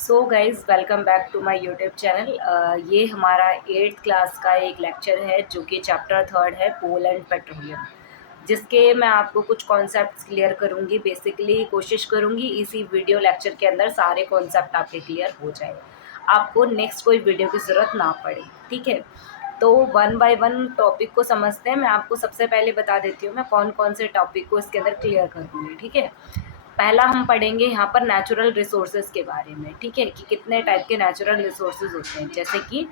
So guys welcome back to my YouTube channel. ये हमारा 8th class का एक लेक्चर है जो कि चैप्टर 3 है कोल एंड पेट्रोलियम, जिसके मैं आपको कुछ कॉन्सेप्ट्स क्लियर करूँगी। बेसिकली कोशिश करूँगी इसी वीडियो लेक्चर के अंदर सारे कॉन्सेप्ट आपके क्लियर हो जाए, आपको नेक्स्ट कोई वीडियो की ज़रूरत ना पड़े। ठीक है, तो वन बाय वन टॉपिक को समझते हैं। मैं आपको सबसे पहले बता देती हूँ मैं कौन कौन से टॉपिक को इसके अंदर क्लियर करूँगी। ठीक है, पहला हम पढ़ेंगे यहाँ पर नेचुरल रिसोर्सेज के बारे में। ठीक है, कि कितने टाइप के नेचुरल रिसोर्सेज होते हैं। जैसे कि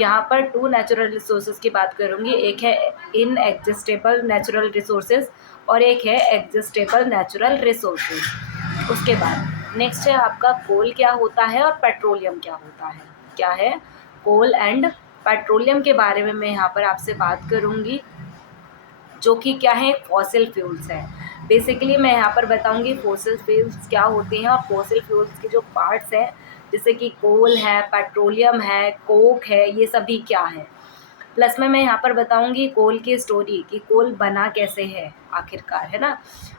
यहाँ पर 2 नेचुरल रिसोर्सेज की बात करूँगी, एक है इनएग्जिस्टेबल नेचुरल रिसोर्सेज और एक है एग्जिस्टेबल नेचुरल रिसोर्सेज। उसके बाद नेक्स्ट है आपका कोल क्या होता है और पेट्रोलियम क्या होता है। क्या है कोल एंड पेट्रोलियम के बारे में मैं यहाँ पर आपसे बात करूँगी, जो कि क्या है फॉसिल फ्यूल्स है। बेसिकली मैं यहाँ पर बताऊंगी फॉसिल फ्यूल्स क्या होते हैं और फॉसिल फ्यूल्स के जो पार्ट्स हैं, जैसे कि कोल है, पेट्रोलियम है, कोक है, ये सभी क्या है। प्लस में मैं यहाँ पर बताऊंगी कोल की स्टोरी कि कोल बना कैसे है आखिरकार, है ना।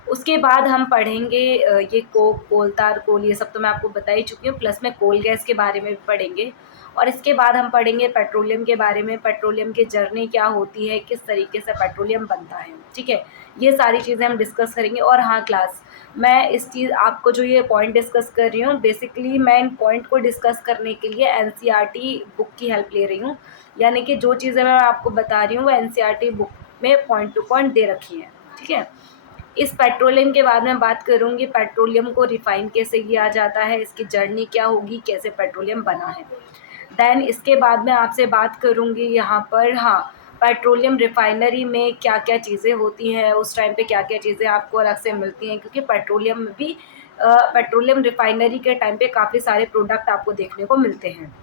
उसके बाद हम पढ़ेंगे ये कोक, कोलतार, कोल, ये सब तो मैं आपको बता ही चुकी हूँ। प्लस में कोल गैस के बारे में भी पढ़ेंगे और इसके बाद हम पढ़ेंगे पेट्रोलियम के बारे में, पेट्रोलियम की जर्नी क्या होती है, किस तरीके से पेट्रोलियम बनता है। ठीक है, ये सारी चीज़ें हम डिस्कस करेंगे। और हाँ क्लास, मैं इस चीज़ आपको जो ये पॉइंट डिस्कस कर रही हूँ, बेसिकली मैं इन पॉइंट को डिस्कस करने के लिए एनसीईआरटी बुक की हेल्प ले रही हूँ। यानी कि जो चीज़ें मैं आपको बता रही हूँ वो एनसीईआरटी बुक में पॉइंट टू पॉइंट दे रखी हैं। ठीक है, इस पेट्रोलियम के बारे में बात करूँगी, पेट्रोलियम को रिफ़ाइन कैसे किया जाता है, इसकी जर्नी क्या होगी, कैसे पेट्रोलियम बना है। देन इसके बाद मैं आपसे बात करूँगी यहाँ पर, हाँ, पेट्रोलियम रिफ़ाइनरी में क्या क्या चीज़ें होती हैं, उस टाइम पे क्या क्या चीज़ें आपको अलग से मिलती हैं, क्योंकि पेट्रोलियम में भी पेट्रोलियम रिफ़ाइनरी के टाइम पे काफ़ी सारे प्रोडक्ट आपको देखने को मिलते हैं।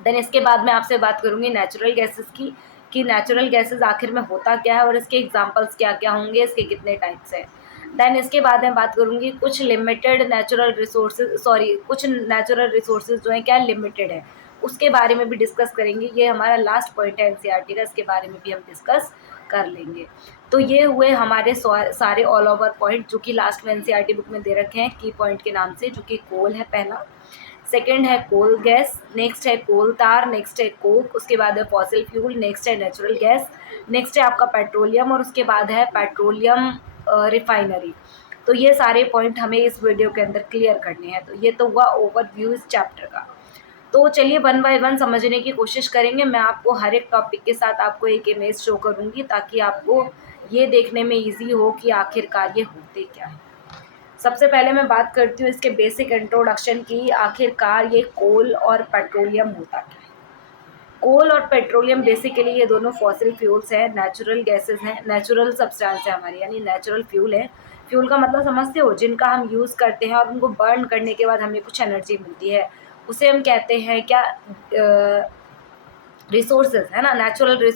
देन इसके बाद मैं आपसे बात करूँगी नेचुरल गैसेस की, कि नेचुरल गैसेस आखिर में होता क्या है और इसके एग्जांपल्स क्या क्या होंगे, इसके कितने टाइप्स हैं। देन इसके बाद मैं बात करूँगी कुछ लिमिटेड नेचुरल रिसोर्सेज, सॉरी, कुछ नेचुरल रिसोर्सेज जो हैं क्या लिमिटेड है, उसके बारे में भी डिस्कस करेंगे। ये हमारा लास्ट पॉइंट है एनसीईआरटी का, इसके बारे में भी हम डिस्कस कर लेंगे। तो ये हुए हमारे सारे ऑल ओवर पॉइंट जो कि लास्ट में एनसीईआरटी बुक में दे रखे हैं की पॉइंट के नाम से, जो कि कोल है पहला, सेकेंड है कोल गैस, नेक्स्ट है कोल तार, नेक्स्ट है कोक, उसके बाद है फॉसिल फ्यूल, नेक्स्ट है नेचुरल गैस, नेक्स्ट है आपका पेट्रोलियम और उसके बाद है पेट्रोलियम रिफाइनरी। तो ये सारे पॉइंट हमें इस वीडियो के अंदर क्लियर करने हैं। तो ये तो हुआ ओवरव्यू इस चैप्टर का। तो चलिए वन बाय वन समझने की कोशिश करेंगे। मैं आपको हर एक टॉपिक के साथ आपको एक इमेज शो करूँगी ताकि आपको ये देखने में ईजी हो कि आखिरकार ये होते क्या है। सबसे पहले मैं बात करती हूँ इसके बेसिक इंट्रोडक्शन की, आखिरकार ये कोल और पेट्रोलियम होता क्या है। कोल और पेट्रोलियम बेसिकली ये दोनों फॉसिल फ्यूल्स हैं, नेचुरल गैसेस हैं, नेचुरल सब्सटेंस है हमारी, यानी नेचुरल फ्यूल है। फ्यूल का मतलब समझते हो, जिनका हम यूज़ करते हैं और उनको बर्न करने के बाद हमें कुछ एनर्जी मिलती है, उसे हम कहते हैं क्या, रिसोर्सेज, है ना। नेचुरल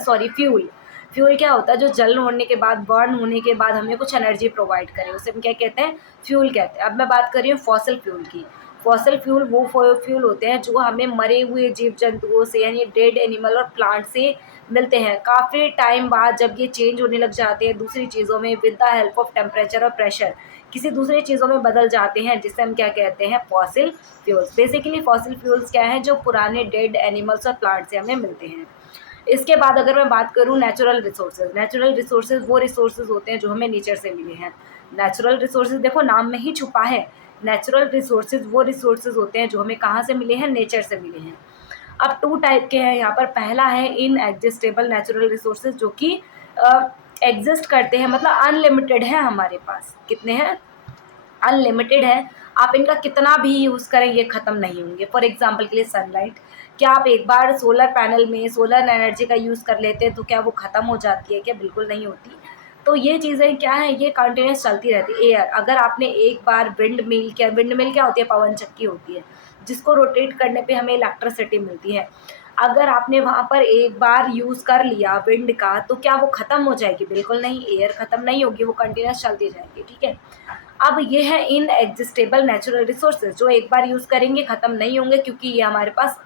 सॉरी फ्यूल, फ्यूल क्या होता है, जो जल होने के बाद, बर्न होने के बाद हमें कुछ एनर्जी प्रोवाइड करे, उसे हम क्या कहते हैं, फ्यूल कहते हैं। अब मैं बात कर रही हूँ फॉसिल फ्यूल की। फॉसिल फ्यूल वो फ्यूल होते हैं जो हमें मरे हुए जीव जंतुओं से, यानी डेड एनिमल और प्लांट से मिलते हैं। काफ़ी टाइम बाद जब ये चेंज होने लग जाते हैं दूसरी चीज़ों में, with the help of temperature और प्रेशर किसी दूसरी चीज़ों में बदल जाते हैं, जिसे हम क्या कहते हैं, fossil fuels. Basically fossil fuels क्या है, जो पुराने डेड एनिमल्स और प्लांट से हमें मिलते हैं। इसके बाद अगर मैं बात करूँ नेचुरल रिसोर्सेज, नेचुरल रिसोर्सेज वो रिसोर्सेज होते हैं जो हमें नेचर से मिले हैं। नेचुरल रिसोर्सेज देखो नाम में ही छुपा है, नेचुरल रिसोर्सेज वो रिसोर्सेज होते हैं जो हमें कहाँ से मिले हैं, नेचर से मिले हैं। अब 2 टाइप के हैं यहाँ पर, पहला है इनएग्जिस्टेबल नेचुरल रिसोर्सेज, जो कि एग्जिस्ट करते हैं, मतलब अनलिमिटेड है हमारे पास। कितने हैं, अनलिमिटेड है, आप इनका कितना भी यूज़ करें ये ख़त्म नहीं होंगे। फॉर एग्जांपल के लिए सनलाइट, क्या आप एक बार सोलर पैनल में सोलर एनर्जी का यूज़ कर लेते हैं तो क्या वो ख़त्म हो जाती है क्या, बिल्कुल नहीं होती। तो ये चीज़ें क्या हैं, ये कंटिन्यूस चलती रहती है। एयर, अगर आपने एक बार विंड मिल क्या, विंड मिल क्या होती है, पवन चक्की होती है, जिसको रोटेट करने पे हमें इलेक्ट्रिसिटी मिलती है। अगर आपने वहाँ पर एक बार यूज़ कर लिया विंड का, तो क्या वो ख़त्म हो जाएगी, बिल्कुल नहीं, एयर ख़त्म नहीं होगी, वो कंटिन्यूस चलती जाएगी। ठीक है, अब ये है इनएग्जिस्टेबल नेचुरल रिसोर्सेज, जो एक बार यूज़ करेंगे ख़त्म नहीं होंगे, क्योंकि ये हमारे पास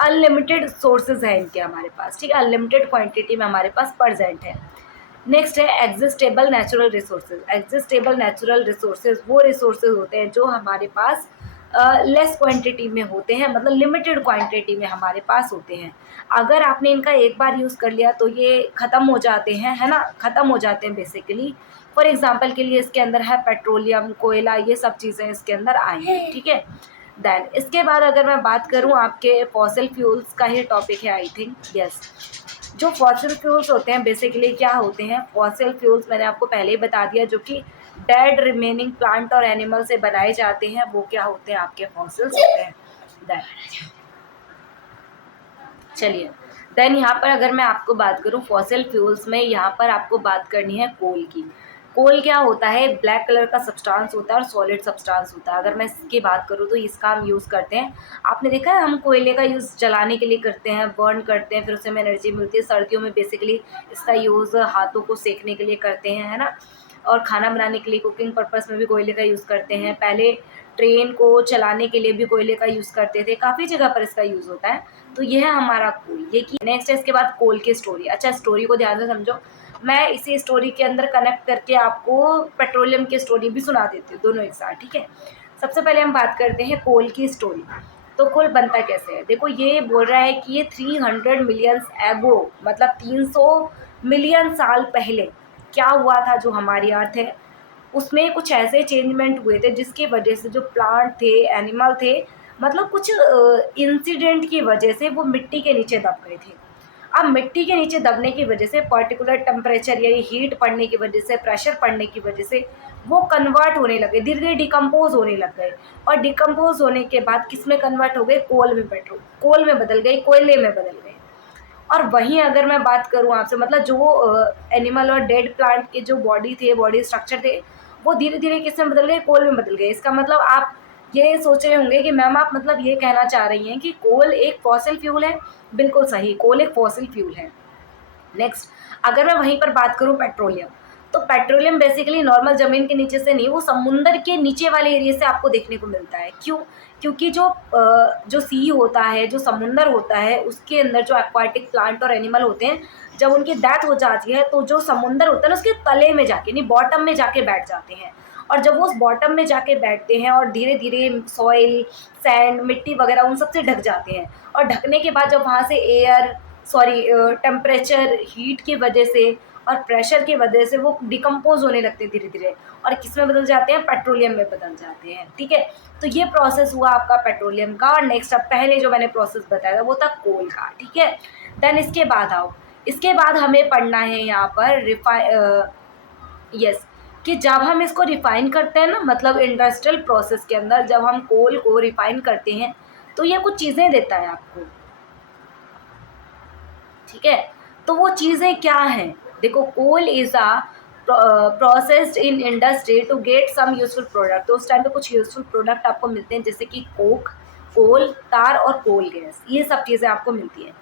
अनलिमिटेड सोर्सेज हैं इनके हमारे पास। ठीक है, अनलिमिटेड क्वांटिटी में हमारे पास प्रेजेंट है। नेक्स्ट है एग्जिस्टेबल नेचुरल रिसोर्सेज। एग्जिस्टेबल नेचुरल रिसोर्सेज वो रिसोर्सेज होते हैं जो हमारे पास लेस क्वांटिटी में होते हैं, मतलब लिमिटेड क्वांटिटी में हमारे पास होते हैं। अगर आपने इनका एक बार यूज़ कर लिया तो ये ख़त्म हो जाते हैं, है ना, ख़त्म हो जाते हैं बेसिकली। फॉर एग्जांपल के लिए इसके अंदर है पेट्रोलियम, कोयला, ये सब चीज़ें इसके अंदर आएंगी, ठीक है। देन इसके बाद अगर मैं बात करूँ, आपके फॉसिल फ्यूल्स का ही टॉपिक है आई थिंक, यस। जो फॉसिल फ्यूल्स होते हैं बेसिकली क्या होते हैं, फॉसिल फ्यूल्स मैंने आपको पहले ही बता दिया, जो कि डेड रिमेनिंग प्लांट और एनिमल से बनाए जाते हैं, वो क्या होते हैं, आपके फॉसिल्स होते हैं। देन चलिए, देन यहाँ पर अगर मैं आपको बात करूँ फॉसिल फ्यूल्स में, यहाँ पर आपको बात करनी है कोल की। कोल क्या होता है, ब्लैक कलर का सब्सटेंस होता है और सॉलिड सब्सटेंस होता है। अगर मैं इसकी बात करूँ तो इसका हम यूज़ करते हैं, आपने देखा है हम कोयले का यूज़ जलाने के लिए करते हैं, बर्न करते हैं, फिर उससे हमें एनर्जी मिलती है। सर्दियों में बेसिकली इसका यूज़ हाथों को सेकने के लिए करते हैं, है ना, और खाना बनाने के लिए, कुकिंग पर्पस में भी कोयले का यूज़ करते हैं। पहले ट्रेन को चलाने के लिए भी कोयले का यूज़ करते थे, काफ़ी जगह पर इसका यूज़ होता है। तो ये है हमारा कोल, ये की नेक्स्ट है। इसके बाद कोल की स्टोरी। अच्छा, स्टोरी को ध्यान से समझो, मैं इसी स्टोरी के अंदर कनेक्ट करके आपको पेट्रोलियम की स्टोरी भी सुना देती हूँ, दोनों एक साथ, ठीक है। सबसे पहले हम बात करते हैं कोल की स्टोरी। तो कोल बनता कैसे है, देखो ये बोल रहा है कि ये 300 मिलियंस एगो, मतलब 300 मिलियन साल पहले क्या हुआ था, जो हमारी अर्थ है उसमें कुछ ऐसे चेंजमेंट हुए थे जिसकी वजह से जो प्लांट थे, एनिमल थे, मतलब कुछ इंसिडेंट की वजह से वो मिट्टी के नीचे दब गए थे। अब मिट्टी के नीचे दबने की वजह से पर्टिकुलर टेम्परेचर यानी हीट पड़ने की वजह से, प्रेशर पड़ने की वजह से वो कन्वर्ट होने लगे, धीरे धीरे डिकम्पोज होने लग गए। और डिकम्पोज होने के बाद किस में कन्वर्ट हो गए, कोल में, पेट्रोल कोल में बदल गए, कोयले में बदल गए। और वहीं अगर मैं बात करूँ आपसे, मतलब जो एनिमल और डेड प्लांट के जो बॉडी थे, बॉडी स्ट्रक्चर थे, वो धीरे धीरे किस में बदल गए, कोल में बदल गए। इसका मतलब आप ये सोच रहे होंगे कि मैम आप मतलब ये कहना चाह रही हैं कि कोल एक फॉसिल फ्यूल है। बिल्कुल सही, कोल एक फॉसिल फ्यूल है। नेक्स्ट, अगर मैं वहीं पर बात करूं पेट्रोलियम, तो पेट्रोलियम बेसिकली नॉर्मल ज़मीन के नीचे से नहीं, वो समुंदर के नीचे वाले एरिया से आपको देखने को मिलता है। क्यों, क्योंकि जो सी होता है, जो समुंदर होता है, उसके अंदर जो एक्वाटिक प्लांट और एनिमल होते हैं, जब उनकी डेथ हो जाती है तो जो समुंदर होता है ना, उसके तले में जाके, नहीं बॉटम में जाके बैठ जाते हैं। और जब वो उस बॉटम में जाके बैठते हैं और धीरे धीरे सॉइल, सैंड, मिट्टी वगैरह उन सब से ढक जाते हैं, और ढकने के बाद जब वहाँ से एयर, सॉरी टेम्परेचर, हीट की वजह से और प्रेशर की वजह से वो डिकम्पोज होने लगते हैं धीरे धीरे, और किस में बदल जाते हैं, पेट्रोलियम में बदल जाते हैं, ठीक है। तो ये प्रोसेस हुआ आपका पेट्रोलियम का। और नेक्स्ट, अब पहले जो मैंने प्रोसेस बताया था वो था कोल का, ठीक है। देन इसके बाद आओ, इसके बाद हमें पढ़ना है यहाँ पर यस, कि जब हम इसको रिफाइन करते हैं ना, मतलब इंडस्ट्रियल प्रोसेस के अंदर जब हम कोल को रिफाइन करते हैं तो ये कुछ चीज़ें देता है आपको, ठीक है। तो वो चीज़ें क्या हैं, देखो, coal is a processed in industry to get some useful product. तो उस टाइम पे कुछ यूजफुल प्रोडक्ट आपको मिलते हैं, जैसे कि कोक, कोल, तार और कोल गैस, ये सब चीज़ें आपको मिलती हैं।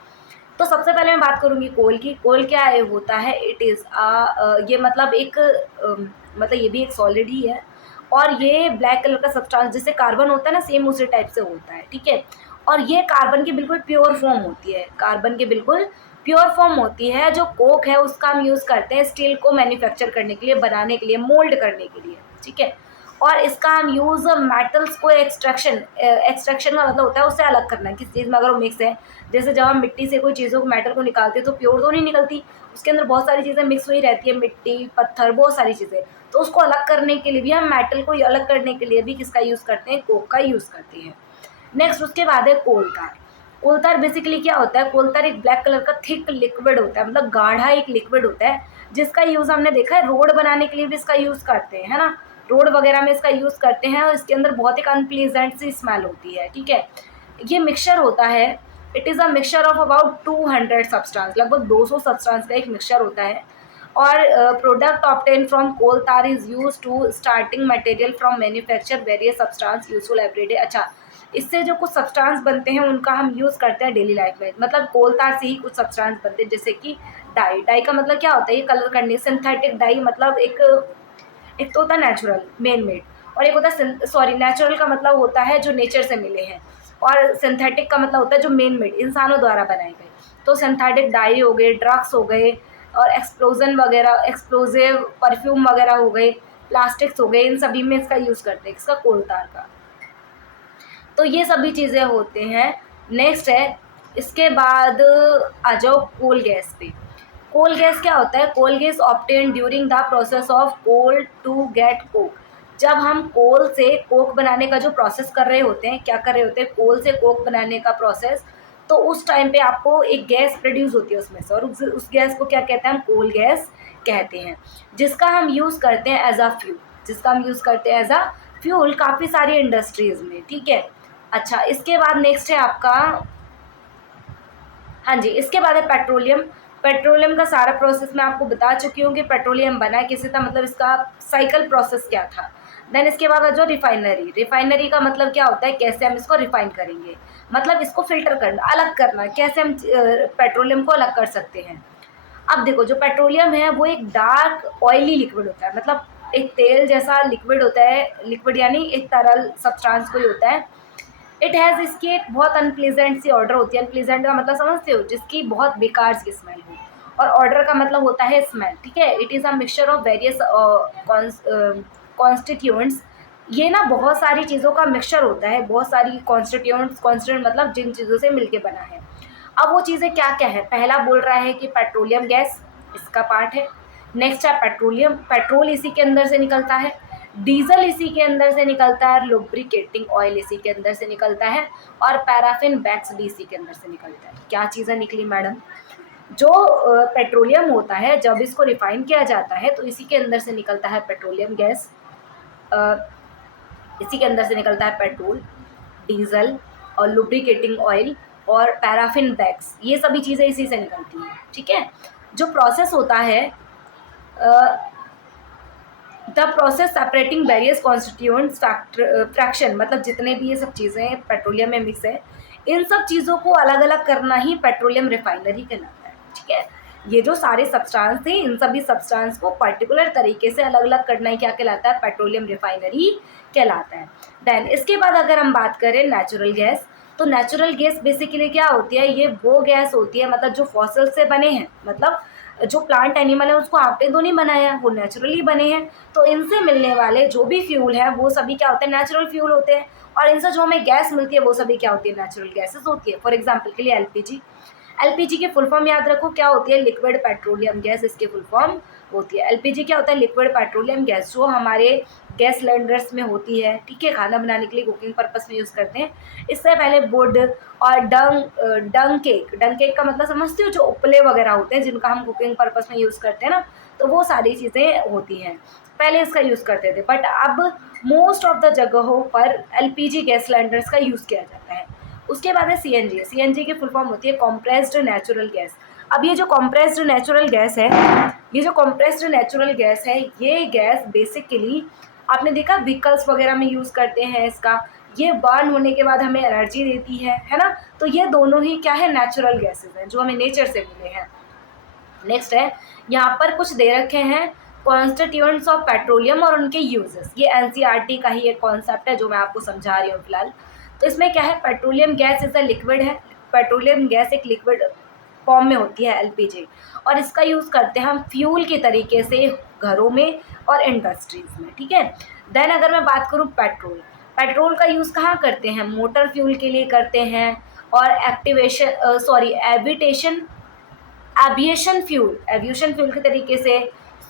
तो सबसे पहले मैं बात करूँगी कोल की। कोल क्या है, होता है, इट इज़ ये मतलब एक मतलब ये भी एक सॉलिड ही है, और ये ब्लैक कलर का सब्सटेंस, जैसे कार्बन होता है ना, सेम उसी टाइप से होता है, ठीक है। और ये कार्बन की बिल्कुल प्योर फॉर्म होती है, कार्बन की बिल्कुल प्योर फॉर्म होती है। जो कोक है उसका हम यूज़ करते हैं स्टील को मैन्युफैक्चर करने के लिए, बनाने के लिए, मोल्ड करने के लिए, ठीक है। और इसका हम यूज़ मेटल्स को एक्सट्रैक्शन का मतलब होता है उससे अलग करना, किस चीज़ में अगर वो मिक्स है। जैसे जब हम मिट्टी से कोई चीज़ों को, मेटल को निकालते हैं तो प्योर तो नहीं निकलती, उसके अंदर बहुत सारी चीज़ें मिक्स हुई रहती है, मिट्टी, पत्थर, बहुत सारी चीज़ें। तो उसको अलग करने के लिए भी हम, मेटल को अलग करने के लिए भी किसका यूज़ करते हैं, कोक का यूज़ करते हैं। नेक्स्ट, उसके बाद है कोलतार। कोलतार बेसिकली क्या होता है, कोलतार एक ब्लैक कलर का थिक लिक्विड होता है, मतलब गाढ़ा एक लिक्विड होता है, जिसका यूज़ हमने देखा है रोड बनाने के लिए भी इसका यूज़ करते हैं, है ना, रोड वगैरह में इसका यूज़ करते हैं। और इसके अंदर बहुत एक अनप्लीजेंट सी स्मेल होती है, ठीक है। ये मिक्सचर होता है, it is a mixture of about 200 substance, लगभग 200 सब्सटेंस का एक मिक्सचर होता है। और product obtain from coal tar is use to starting material from manufacture various substance useful everyday. अच्छा, इससे जो कुछ सब्सटेंस बनते हैं उनका हम यूज़ करते हैं डेली लाइफ में, मतलब कोल तार से ही कुछ सब्सटेंस बनते हैं, जैसे कि डाई। डाई का मतलब क्या होता है, ये कलर करने, सिंथेटिक डाई मतलब एक तो होता है नेचुरल, मेन मेड, और एक होता है, सॉरी, नेचुरल का मतलब होता है जो नेचर से मिले हैं, और सिंथेटिक का मतलब होता है जो मेन मेड, इंसानों द्वारा बनाए गए। तो सिंथेटिक डाई हो गए, ड्रग्स हो गए, और एक्सप्लोजन वगैरह, एक्सप्लोजिव परफ्यूम वगैरह हो गए, प्लास्टिक्स हो गए, इन सभी में इसका यूज़ करते हैं, इसका कोल तार का। तो ये सभी चीज़ें होते हैं। नेक्स्ट है, इसके बाद आ जाओ कोल गैस पे। कोल गैस क्या होता है? Coal gas obtain during the process of coal to get coke. जब हम कोल से कोक बनाने का जो प्रोसेस कर रहे होते हैं, क्या कर रहे होते हैं, कोल से कोक बनाने का प्रोसेस, तो उस टाइम पे आपको एक गैस प्रोड्यूस होती है उसमें से, और उस गैस को क्या कहते हैं? हम कोल गैस कहते हैं, जिसका हम यूज़ करते हैं एज अ फ्यूल, जिसका हम यूज़ करते हैं एज अ फ्यूल काफ़ी सारी इंडस्ट्रीज़ में, ठीक है। अच्छा, इसके बाद नेक्स्ट है आपका, हाँ जी, इसके बाद है पेट्रोलियम। पेट्रोलियम का सारा प्रोसेस मैं आपको बता चुकी हूँ कि पेट्रोलियम बना कैसे था, मतलब इसका साइकिल प्रोसेस क्या था। देन इसके बाद है जो रिफाइनरी। रिफाइनरी का मतलब क्या होता है? कैसे हम इसको रिफाइन करेंगे, मतलब इसको फिल्टर करना, अलग करना, कैसे हम पेट्रोलियम को अलग कर सकते हैं। अब देखो, जो पेट्रोलियम है वो एक डार्क ऑयली लिक्विड होता है, मतलब एक तेल जैसा लिक्विड होता है, लिक्विड यानी एक तरल सब्सटेंस कोई होता है। इट हैज़, इसकी एक बहुत अनप्लीजेंट सी ऑर्डर होती है। अनप्लीजेंट का मतलब समझते हो? जिसकी बहुत बेकार सी स्मेल हो, और ऑर्डर का मतलब होता है स्मेल, ठीक है। It is a mixture of various constituents. ये ना बहुत सारी चीज़ों का मिक्सचर होता है, बहुत सारी कॉन्स्टिट्यूएंट्स, कॉन्स्टिट्यूएंट मतलब जिन चीज़ों से मिलके बना है। अब वो चीज़ें क्या क्या है? पहला बोल रहा है कि पेट्रोलियम गैस इसका पार्ट है। नेक्स्ट है पेट्रोलियम, पेट्रोल इसी के अंदर से निकलता है। डीजल इसी के अंदर से निकलता है, लुब्रिकेटिंग ऑयल इसी के अंदर से निकलता है, और पैराफिन वैक्स भी इसी के अंदर से निकलता है। क्या चीज़ें निकली मैडम? जो पेट्रोलियम होता है, जब इसको रिफाइन किया जाता है तो इसी के अंदर से निकलता है पेट्रोलियम गैस, इसी के अंदर से निकलता है पेट्रोल, डीजल और लुब्रिकेटिंग ऑयल और पैराफिन वैक्स, ये सभी चीज़ें इसी से निकलती हैं, ठीक है। जो प्रोसेस होता है, the process separating various constituents fraction, मतलब जितने भी ये सब चीज़ें पेट्रोलियम में मिक्स है, इन सब चीज़ों को अलग अलग करना ही पेट्रोलियम रिफाइनरी कहलाता है, ठीक है। ये जो सारे सब्सटेंस थे, इन सभी सब्सटेंस को पर्टिकुलर तरीके से अलग अलग करना ही क्या कहलाता है? पेट्रोलियम रिफाइनरी कहलाता है। देन इसके बाद अगर हम बात करें नेचुरल गैस, तो नेचुरल गैस बेसिकली क्या होती है? ये वो गैस होती है, मतलब जो फॉसिल से बने हैं, मतलब जो प्लांट एनिमल है उसको आपने तो नहीं बनाया, वो नेचुरली बने हैं। तो इनसे मिलने वाले जो भी फ्यूल हैं वो सभी क्या होते हैं? नेचुरल फ्यूल होते हैं। और इनसे जो हमें गैस मिलती है वो सभी क्या होती है? नेचुरल गैसेस होती है। फॉर एग्जांपल के लिए एलपीजी। एलपीजी की फुल फॉर्म याद रखो, क्या होती है? लिक्विड पेट्रोलियम गैस इसकी फुल फॉर्म होती है। एलपीजी क्या होता है? लिक्विड पेट्रोलियम गैस, जो हमारे गैस सिलेंडर्स में होती है, ठीक है, खाना बनाने के लिए, कुकिंग पर्पस में यूज़ करते हैं। इससे पहले वुड और डंग केक, डंग केक का मतलब समझते हो? जो उपले वगैरह होते हैं जिनका हम कुकिंग पर्पस में यूज़ करते हैं ना, तो वो सारी चीज़ें होती हैं, पहले इसका यूज़ करते थे। बट अब मोस्ट ऑफ द जगहों पर एलपीजी गैस सिलेंडर्स का यूज़ किया जाता है। उसके बाद है सीएनजी। सीएनजी की फुल फॉर्म होती है कॉम्प्रेस्ड नेचुरल गैस। अब ये जो कॉम्प्रेस्ड नेचुरल गैस है, ये जो कॉम्प्रेस्ड नेचुरल गैस है, ये गैस बेसिकली आपने देखा व्हीकल्स वगैरह में यूज़ करते हैं इसका। ये बर्न होने के बाद हमें एनर्जी देती है ना। तो ये दोनों ही क्या है? नेचुरल गैसेस हैं जो हमें नेचर से मिले हैं। नेक्स्ट है, यहाँ पर कुछ दे रखे हैं कॉन्स्टिट्यूएंट्स ऑफ पेट्रोलियम और उनके यूजेस। ये एनसीईआरटी का ही एक कॉन्सेप्ट है जो मैं आपको समझा रही हूँ फिलहाल। तो इसमें क्या है? Petroleum gas is a liquid है। पेट्रोलियम गैस एक लिक्विड फॉर्म में होती है, एलपीजी, और इसका यूज़ करते हैं हम फ्यूल के तरीके से घरों में और इंडस्ट्रीज में, ठीक है। देन अगर मैं बात करूँ पेट्रोल, पेट्रोल का यूज़ कहाँ करते हैं? मोटर फ्यूल के लिए करते हैं, और एविटेशन, एविएशन फ्यूल के तरीके से,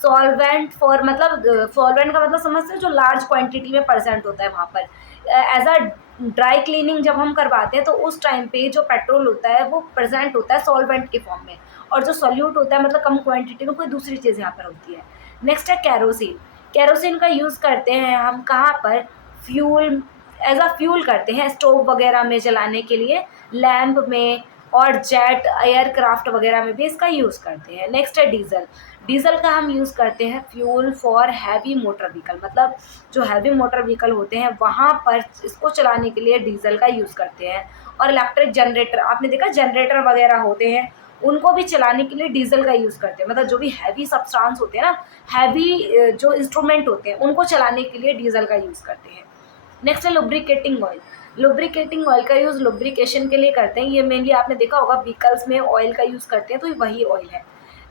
सॉल्वेंट फॉर, मतलब सॉल्वेंट का मतलब समझते हो? जो लार्ज क्वांटिटी में प्रेजेंट होता है वहाँ पर, एज अ ड्राई क्लीनिंग जब हम करवाते हैं तो उस टाइम पे जो पेट्रोल होता है वो प्रेजेंट होता है सॉल्वेंट के फॉर्म में, और जो सॉल्यूट होता है मतलब कम क्वांटिटी में कोई दूसरी चीज़ यहाँ पर होती है। नेक्स्ट है कैरोसिन। कैरोसिन का यूज़ करते हैं हम कहाँ पर? फ्यूल, एज अ फ्यूल करते हैं स्टोव वगैरह में जलाने के लिए, लैम्प में, और जेट एयरक्राफ्ट वगैरह में भी इसका यूज़ करते हैं। नेक्स्ट है डीजल। डीजल का हम यूज़ करते हैं fuel for heavy motor vehicle, मतलब जो हैवी मोटर व्हीकल होते हैं वहाँ पर इसको चलाने के लिए डीजल का यूज़ करते हैं। और इलेक्ट्रिक जनरेटर, आपने देखा जनरेटर वगैरह होते हैं, उनको भी चलाने के लिए डीजल का यूज़ करते हैं, मतलब जो भी हैवी सब्सटेंस होते हैं ना, हैवी जो इंस्ट्रूमेंट होते हैं उनको चलाने के लिए डीजल का यूज़ करते हैं। नेक्स्ट है लुब्रिकेटिंग ऑयल। लुब्रिकेटिंग ऑयल का यूज़ लुब्रिकेशन के लिए करते हैं। ये मेनली आपने देखा होगा व्हीकल्स में ऑयल का यूज़ करते हैं, तो ये वही ऑयल है।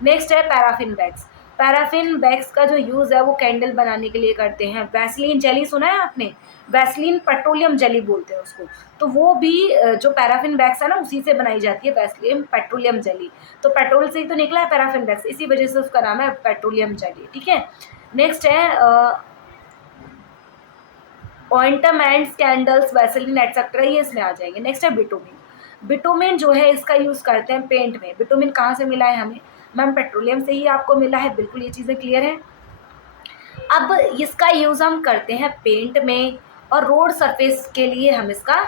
नेक्स्ट है पैराफिन वैक्स। पैराफिन वैक्स का जो यूज़ है वो कैंडल बनाने के लिए करते हैं। वैसलीन जेली सुना है आपने, वैसलीन पेट्रोलियम जेली बोलते हैं उसको, तो वो भी जो पैराफिन वैक्स है ना उसी से बनाई जाती है, वैसलीन पेट्रोलियम जेली। तो पेट्रोल से ही तो निकला है पैराफिन वैक्स, इसी वजह से उसका नाम है पेट्रोलियम जेली, ठीक है। नेक्स्ट है ऑइंटमेंट्स, कैंडल्स, वैसलीन एटसेट्रा, ये इसमें आ जाएंगे। नेक्स्ट है बिटुमिन। बिटुमिन जो है इसका यूज़ करते हैं पेंट में। बिटुमिन कहाँ से मिला है हमें, मैम पेट्रोलियम से ही आपको मिला है, बिल्कुल ये चीज़ें क्लियर हैं। अब इसका यूज़ हम करते हैं पेंट में और रोड सरफेस के लिए हम इसका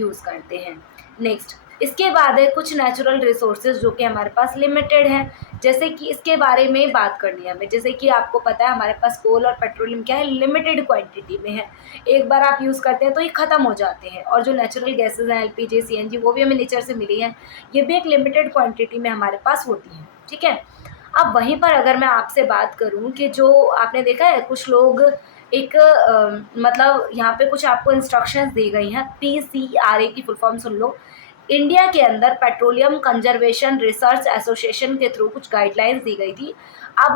यूज़ करते हैं। नेक्स्ट इसके बाद है कुछ नेचुरल रिसोर्सेज जो कि हमारे पास लिमिटेड हैं, जैसे कि इसके बारे में बात करनी है हमें। जैसे कि आपको पता है हमारे पास कोल और पेट्रोलियम क्या है, लिमिटेड क्वांटिटी में है। एक बार आप यूज़ करते हैं तो ये ख़त्म हो जाते हैं। और जो नेचुरल गैसेज हैं एलपीजी, सीएनजी, वो भी हमें नेचर से मिली हैं, ये भी एक लिमिटेड क्वान्टिटी में हमारे पास होती हैं, ठीक है। अब वहीं पर अगर मैं आपसे बात करूं कि जो आपने देखा है कुछ लोग एक मतलब यहाँ पे कुछ आपको इंस्ट्रक्शंस दी गई हैं, PCRA की फुल फॉर्म सुन लो। इंडिया के अंदर पेट्रोलियम कंजर्वेशन रिसर्च एसोसिएशन के थ्रू कुछ गाइडलाइंस दी गई थी। अब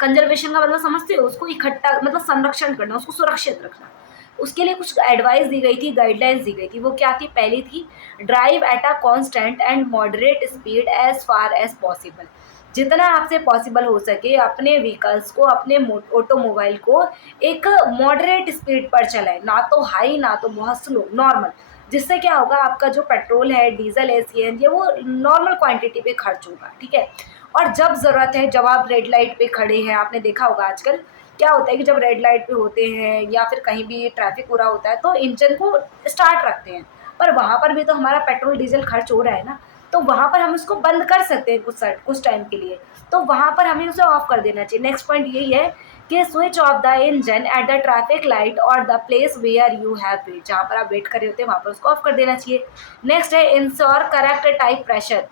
कंजर्वेशन का मतलब समझते हो, उसको इकट्ठा मतलब संरक्षण करना, उसको सुरक्षित रखना, उसके लिए कुछ एडवाइस दी गई थी, गाइडलाइंस दी गई थी। वो क्या थी, पहली थी drive at a constant and moderate speed as far as possible. जितना आपसे पॉसिबल हो सके अपने व्हीकल्स को, अपने ऑटोमोबाइल को एक मॉडरेट स्पीड पर चलाएं, ना तो हाई ना तो बहुत स्लो, नॉर्मल। जिससे क्या होगा, आपका जो पेट्रोल है, डीजल है, सीएनजी, वो नॉर्मल क्वांटिटी पे खर्च होगा, ठीक है। और जब ज़रूरत है, जब आप रेड लाइट पे खड़े हैं, आपने देखा होगा आजकल क्या होता है कि जब रेड लाइट पे होते हैं या फिर कहीं भी ट्रैफिक हो रहा होता है तो इंजन को स्टार्ट रखते हैं, पर वहाँ पर भी तो हमारा पेट्रोल डीजल खर्च हो रहा है ना, तो वहाँ पर हम उसको बंद कर सकते हैं कुछ टाइम के लिए, तो वहाँ पर हमें उसे ऑफ कर देना चाहिए। नेक्स्ट पॉइंट यही है कि switch off the engine at the traffic light और the place where you have wait, जहाँ पर आप वेट कर रहे होते हैं वहाँ पर उसको ऑफ कर देना चाहिए। नेक्स्ट है ensure correct type pressure,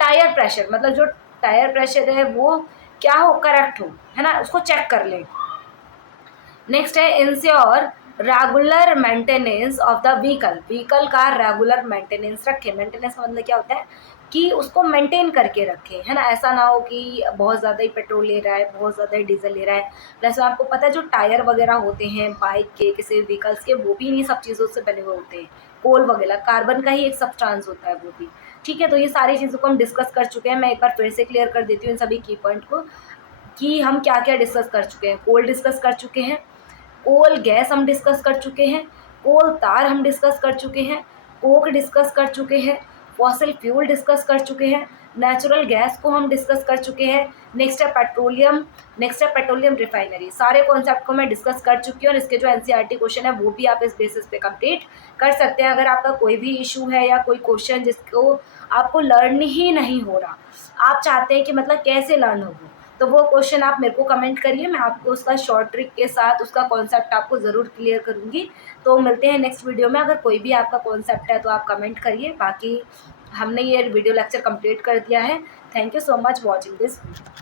tyre pressure, मतलब जो टायर प्रेशर है वो क्या हो, करेक्ट हो, है ना, उसको चेक कर लें। नेक्स्ट है ensure regular maintenance of the vehicle, vehicle का रेगुलर मेंटेनेंस रखें। मेंटेनेंस का मतलब क्या होता है कि उसको मेंटेन करके रखें, है ना, ऐसा ना हो कि बहुत ज़्यादा ही पेट्रोल ले रहा है, बहुत ज़्यादा ही डीजल ले रहा है। प्लस आपको पता है जो टायर वगैरह होते हैं बाइक के, किसी व्हीकल्स के, वो भी इन्हीं सब चीज़ों से बने हुए होते हैं। कोल वगैरह कार्बन का ही एक सब्सटेंस होता है वो भी, ठीक है। तो ये सारी चीज़ों को हम डिस्कस कर चुके हैं। मैं एक बार फिर से क्लियर कर देती हूँ इन सभी की पॉइंट को कि हम क्या क्या डिस्कस कर चुके हैं। कोल डिस्कस कर चुके हैं, कोल गैस हम डिस्कस कर चुके हैं, कोल तार हम डिस्कस कर चुके हैं, कोक डिस्कस कर चुके हैं, फॉसिल फ्यूल डिस्कस कर चुके हैं, नेचुरल गैस को हम डिस्कस कर चुके हैं। नेक्स्ट है पेट्रोलियम, नेक्स्ट है पेट्रोलियम रिफाइनरी। सारे कॉन्सेप्ट को मैं डिस्कस कर चुकी हूँ और इसके जो एनसीईआरटी क्वेश्चन है वो भी आप इस बेसिस पे कंप्लीट कर सकते हैं। अगर आपका कोई भी इशू है या कोई क्वेश्चन जिसको आपको लर्न ही नहीं हो रहा, आप चाहते हैं कि मतलब कैसे लर्न होगा, तो वो क्वेश्चन आप मेरे को कमेंट करिए, मैं आपको उसका शॉर्ट ट्रिक के साथ उसका कॉन्सेप्ट आपको ज़रूर क्लियर करूँगी। तो मिलते हैं नेक्स्ट वीडियो में। अगर कोई भी आपका कॉन्सेप्ट है तो आप कमेंट करिए। बाकी हमने ये वीडियो लेक्चर कंप्लीट कर दिया है। Thank you so much watching this video.